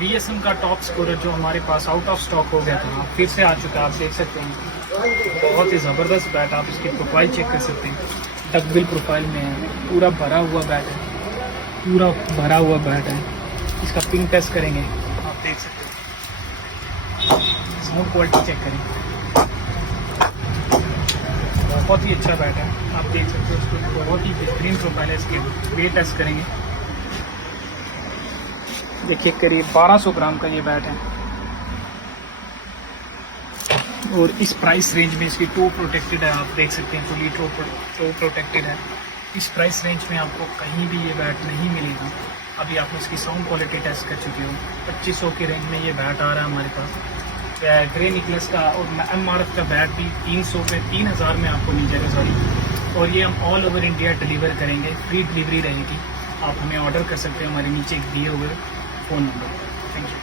BSM का top scorer जो हमारे पास आउट ऑफ स्टॉक हो गया था, फिर से आ चुका है। आप देख सकते हैं बहुत ही ज़बरदस्त बैट। आप इसकी प्रोफाइल चेक कर सकते हैं, डकबिल प्रोफाइल में है, पूरा भरा हुआ बैट है, पूरा भरा हुआ बैट है। इसका पिंग टेस्ट करेंगे, आप देख सकते हैं, साउंड क्वालिटी चेक करें, बहुत ही अच्छा बैट है। आप देख सकते हो उसको, बहुत ही बेहतरीन प्रोफाइल है। इसके वेट टेस्ट करेंगे, देखिए करीब 1200 ग्राम का ये बैट है और इस प्राइस रेंज में इसकी टो प्रोटेक्टेड है। आप देख सकते हैं फुली टो प्रोटेक्टेड है। इस प्राइस रेंज में आपको कहीं भी ये बैट नहीं मिलेगा। अभी आपने इसकी साउंड क्वालिटी टेस्ट कर चुके हो। 2500 के रेंज में ये बैट आ रहा है हमारे पास। ग्रे निकलस का और MRF का बैट भी 300 पे 3000 में आपको मिल जाएगा सॉरी। और ये हम ऑल ओवर इंडिया डिलीवर करेंगे, फ्री डिलीवरी रहेगी। आप हमें ऑर्डर कर सकते हैं हमारे नीचे दिए हुए फ़ोन नंबर। Thank you.